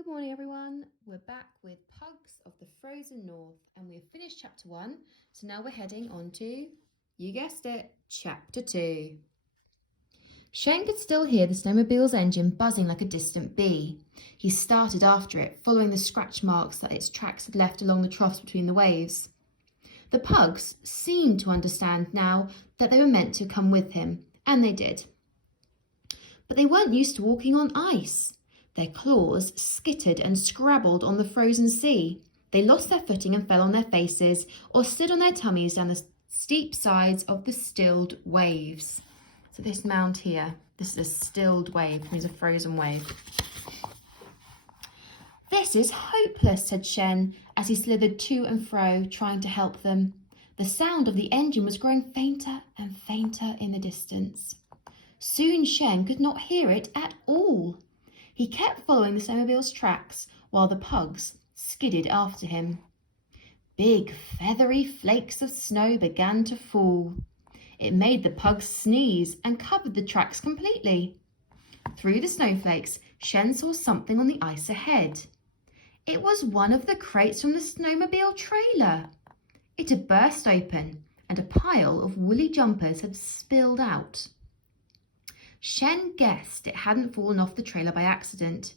Good morning, everyone. We're back with Pugs of the Frozen North, and we've finished chapter 1. So now we're heading on to, you guessed it, chapter 2. Shen could still hear the snowmobile's engine buzzing like a distant bee. He started after it, following the scratch marks that its tracks had left along the troughs between the waves. The pugs seemed to understand now that they were meant to come with him, and they did. But they weren't used to walking on ice. Their claws skittered and scrabbled on the frozen sea. They lost their footing and fell on their faces or stood on their tummies down the steep sides of the stilled waves. So this mound here, this is a stilled wave, it means a frozen wave. This is hopeless, said Shen as he slithered to and fro, trying to help them. The sound of the engine was growing fainter and fainter in the distance. Soon Shen could not hear it at all. He kept following the snowmobile's tracks while the pugs skidded after him. Big feathery flakes of snow began to fall. It made the pugs sneeze and covered the tracks completely. Through the snowflakes, Shen saw something on the ice ahead. It was one of the crates from the snowmobile trailer. It had burst open and a pile of woolly jumpers had spilled out. Shen guessed it hadn't fallen off the trailer by accident.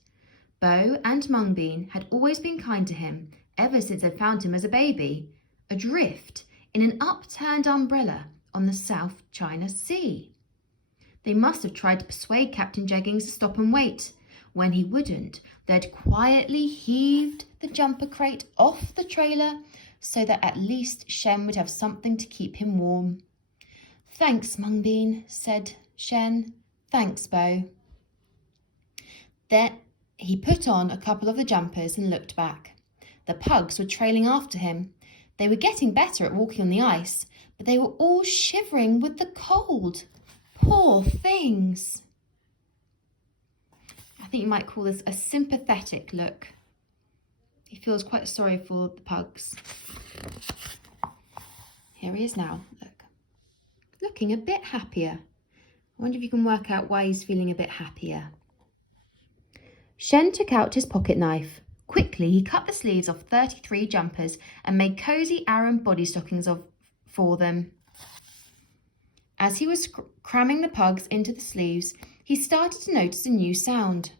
Bo and Mungbean had always been kind to him ever since they'd found him as a baby, adrift in an upturned umbrella on the South China Sea. They must have tried to persuade Captain Jeggings to stop and wait. When he wouldn't, they'd quietly heaved the jumper crate off the trailer so that at least Shen would have something to keep him warm. "Thanks, Mungbean," said Shen. "Thanks, Bo." Then he put on a couple of the jumpers and looked back. The pugs were trailing after him. They were getting better at walking on the ice, but they were all shivering with the cold. Poor things. I think you might call this a sympathetic look. He feels quite sorry for the pugs. Here he is now, look. Looking a bit happier. I wonder if you can work out why he's feeling a bit happier. Shen took out his pocket knife. Quickly, he cut the sleeves off 33 jumpers and made cosy Aran body stockings for them. As he was cramming the pugs into the sleeves, he started to notice a new sound.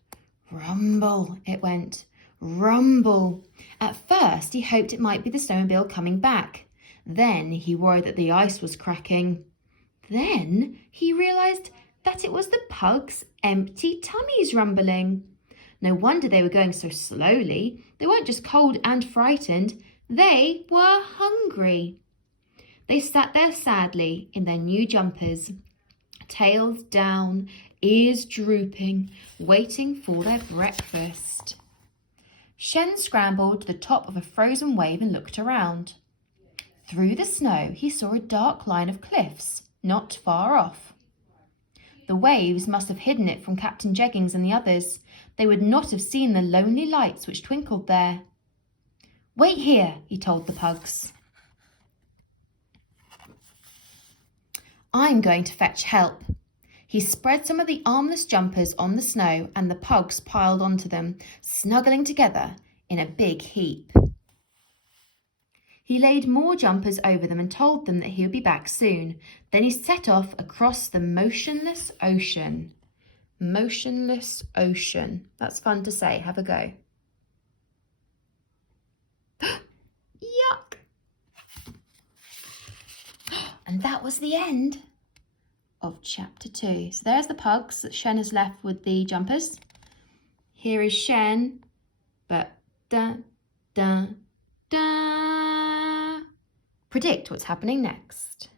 Rumble, it went. Rumble. At first, he hoped it might be the snowmobile coming back. Then he worried that the ice was cracking. Then he realised that it was the pugs' empty tummies rumbling. No wonder they were going so slowly. They weren't just cold and frightened. They were hungry. They sat there sadly in their new jumpers, tails down, ears drooping, waiting for their breakfast. Shen scrambled to the top of a frozen wave and looked around. Through the snow, he saw a dark line of cliffs not far off. The waves must have hidden it from Captain Jeggings and the others. They would not have seen the lonely lights which twinkled there. "Wait here," he told the pugs. "I'm going to fetch help." He spread some of the armless jumpers on the snow and the pugs piled onto them, snuggling together in a big heap. He laid more jumpers over them and told them that he would be back soon. Then he set off across the motionless ocean. Motionless ocean. That's fun to say. Have a go. Yuck! And that was the end of chapter 2. So there's the pugs that Shen has left with the jumpers. Here is Shen, but dun, dun, dun. Predict what's happening next.